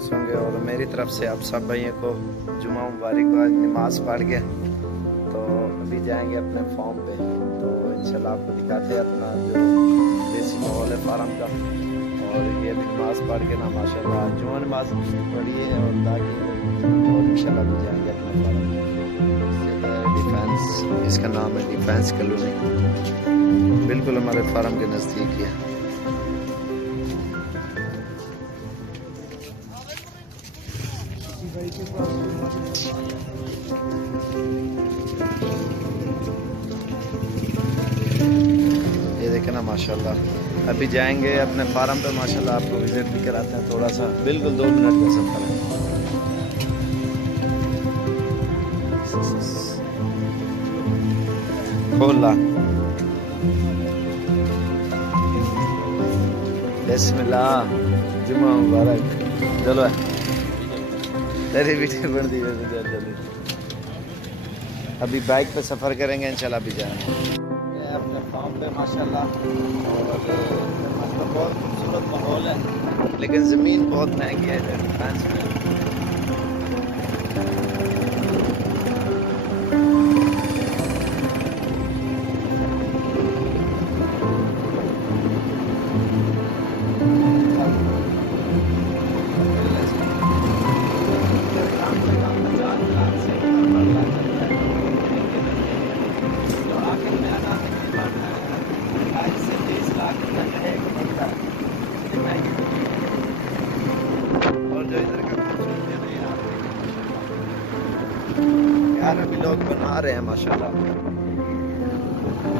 खैरियत होंगे। और मेरी तरफ से आप सब भाइयों को जुमा मुबारकबाद। नमाज पढ़ के तो अभी जाएंगे अपने फॉर्म पे, तो इंशाल्लाह आपको दिखाते हैं अपना जो देसी माहौल है फार्म का। और ये अभी नमाज पढ़ के ना माशाल्लाह जुमा नमाज पढ़ी है और ताकि और इंशाल्लाह भी जाएंगे अपने फार्म। डिफेंस, इसका नाम है डिफेंस कॉलोनी, बिल्कुल हमारे फार्म के नज़दीक ही है। ये देखें ना माशाल्लाह। अभी जाएंगे अपने फार्म पे माशाल्लाह, आपको विजिट भी कराते हैं थोड़ा सा, बिल्कुल 2 मिनट का सफर है। खोला बिस्मिल्लाह, जुम्मा मुबारक। चलो तेरी वीडियो बन दी जल्दी। अभी बाइक पे सफ़र करेंगे इंशाल्लाह, भी जाएंगे अपने फार्म पे माशाल्लाह। और बहुत खूबसूरत माहौल है, लेकिन ज़मीन बहुत महंगी है इधर फ्रांस में। यार अभी लोग बना रहे हैं माशाल्लाह।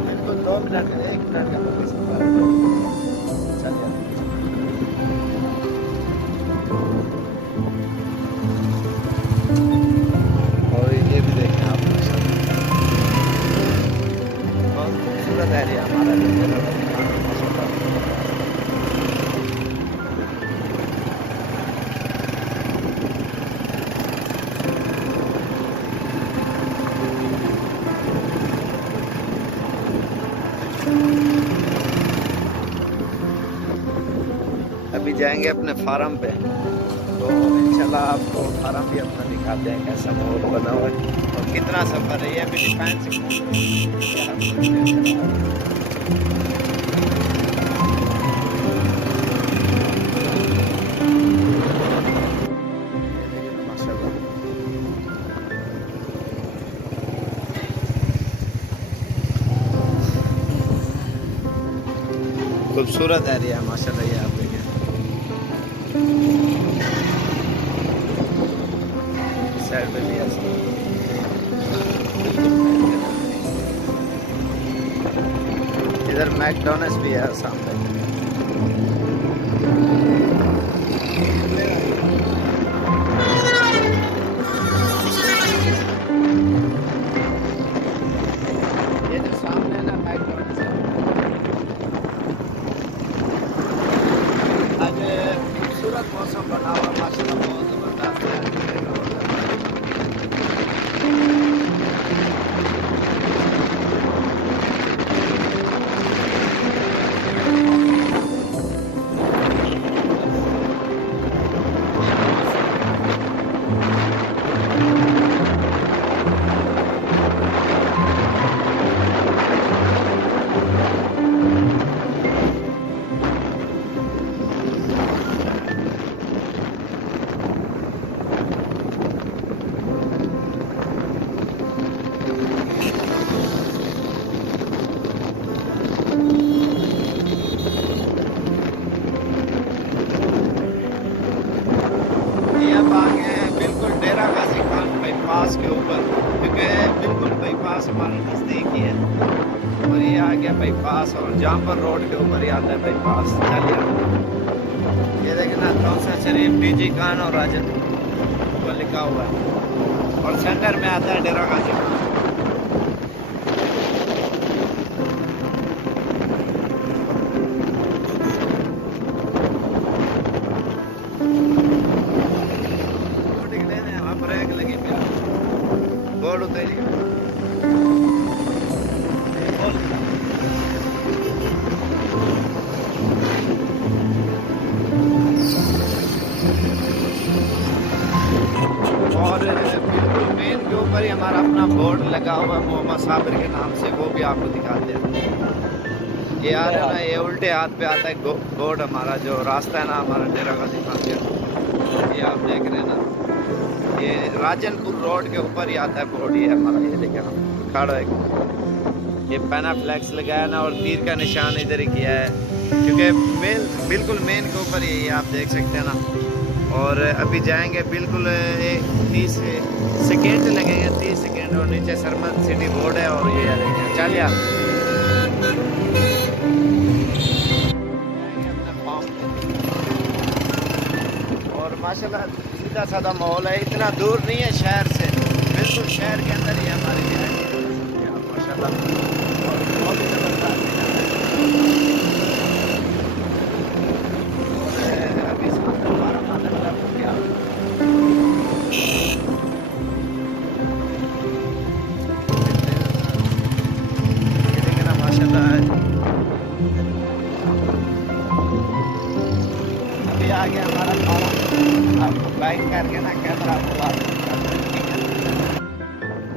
बिल्कुल 2 मिनट 1 मिनट का सफर। चलिए और ये भी देखें आप माशाल्लाह, बहुत खूबसूरत एरिया हमारा माशाल्लाह। अभी जाएंगे अपने फार्म पे, तो इंशाल्लाह आपको फार्म भी अपना दिखाते हैं कैसा माहौल बना हुआ है और कितना सफ़र है। ये अभी डिफेंस खूबसूरत एरिया है माशाल्लाह। ये आप देखें, साइड पे भी ऐसा इधर मैकडॉनल्ड्स भी है सामने। ये जो सामने है ना मैकडॉनल्ड्स है। आज खूबसूरत मौसम बना हुआ माशाल्लाह, बहुत ज़बरदस्त है। बिल्कुल डेरा गाजी खान बाईपास के ऊपर, क्योंकि बिल्कुल बाईपास हमारा नज़दीक ही है। और ये आ गया बाईपास, और जामपुर रोड के ऊपर ही आता है बाईपास। चलिए ये देखना कौंसा शरीफ डीजी खान और राजन को लिखा हुआ है, और सेंटर में आता है डेरा गाजी खान। ब्रेक लगी बोर्ड उतरिए। बोर्ड लगा हुआ है मोहम्मद साबिर के नाम से, वो भी आपको दिखाते हैं। ये आ रहा है ना, ये उल्टे हाथ पे आता है बोर्ड हमारा, जो रास्ता है ना हमारा डेरा गाजी खान का, ये आप देख रहे हैं ना, ये राजनपुर रोड के ऊपर ही आता है बोर्ड। ये हमारा, ये देखे ना खड़ा है, ये पैनाफ्लेक्स लगाया ना और तीर का निशान इधर ही किया है, क्योंकि बिल्कुल मेन के ऊपर ही आप देख सकते हैं ना। और अभी जाएंगे बिल्कुल 30 सेकेंड लगेंगे, 30 सेकेंड, और नीचे सरमद सिटी बोर्ड है और ये चल यार और माशाल्लाह सीधा साधा माहौल है, इतना दूर नहीं है शहर से, बिल्कुल शहर के अंदर ही हमारी माशाल्लाह। अभी आ गया हमारा फार्म, आपको बाइक करके ना कैमरा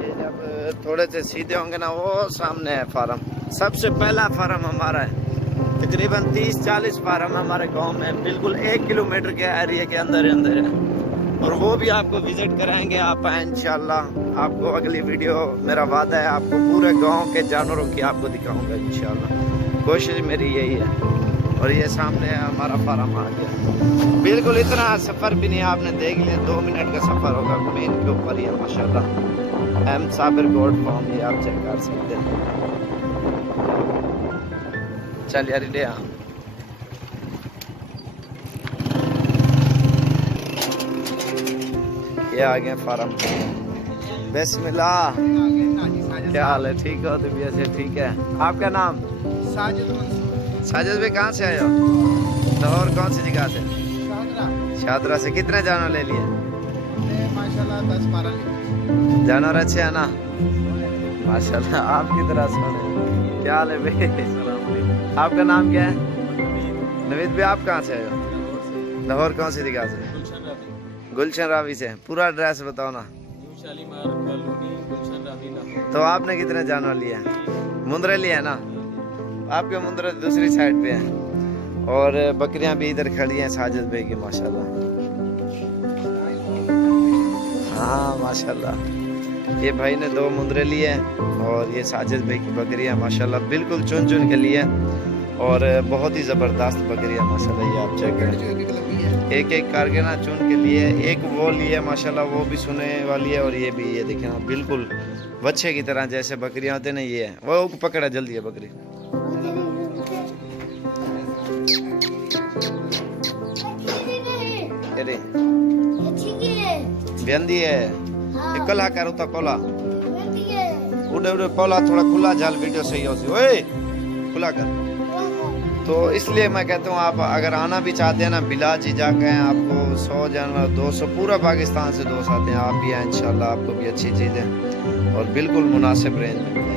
ये जब थोड़े से सीधे होंगे ना, वो सामने है फार्म, सबसे पहला फार्म हमारा है। तकरीबन 30-40 फार्म हमारे गांव में, बिल्कुल 1 किलोमीटर के एरिया के अंदर अंदर है, और वो भी आपको विजिट कराएंगे। आप आए इंशाल्लाह, आपको अगली वीडियो, मेरा वादा है आपको पूरे गांव के जानवरों की आपको दिखाऊंगा इंशाल्लाह, कोशिश मेरी यही है। और ये सामने हमारा फार्म आ गया, बिल्कुल इतना सफ़र भी नहीं, आपने देख लिया 2 मिनट का सफ़र होगा, मेन के ऊपर ही है माशाल्लाह। एम साबिर गोड फार्म, ये आप चेक कर सकते हैं। चल यार ले आ, ये आ गए फार्म। बिस्मिल्लाह, क्या हाल है? ठीक हो? तबीयत से ठीक है? आपका नाम? साजिद। साजिद भाई कहाँ से आए हो? लाहौर कौन सी जगह से? शादरा से। कितने जानवर ले लिए? माशाल्लाह 10-12 जानवर अच्छे है ना माशाल्लाह, आपकी तरह सोने। क्या हाल है भाई? आपका नाम क्या है? नवीद भाई, आप कहाँ से आए हो? लाहौर कौन सी जगह से? गुलशन रावी से। पूरा एड्रेस बताओ ना। तो आपने कितने जानवर लिए? मुंदरे लिए ना? आपके मुंदरे दूसरी साइड पे हैं, और बकरियां भी इधर खड़ी हैं साजिद भाई की माशाल्लाह। हाँ माशाल्लाह, ये भाई ने 2 मुंदरे लिए हैं, और ये साजिद भाई की बकरियां माशाल्लाह बिल्कुल चुन चुन के लिए, और बहुत ही ज़बरदस्त बकरियां माशाल्लाह। ये आप चेक करें, एक एक करके ना चुन के लिए, एक वो लिए माशाल्लाह, वो भी सुने वाली है, और ये भी, ये देखें ना बिल्कुल बच्चे की तरह जैसे बकरियां होते ना, ये है। वो पकड़ा जल्दी है बकरी। व्यंदी है कला कर उता कोला उड़े उड़े कोला, थोड़ा खुला जाल वीडियो सही हो सी, ओए खुला कर। तो इसलिए मैं कहता हूँ, आप अगर आना भी चाहते हैं ना, बिलाजी जाके हैं, आपको 100 जानवर 200 पूरा पाकिस्तान से दोस्त आते हैं, आप भी आए इंशाल्लाह, आपको भी अच्छी चीज़ें और बिल्कुल मुनासिब रेंज में।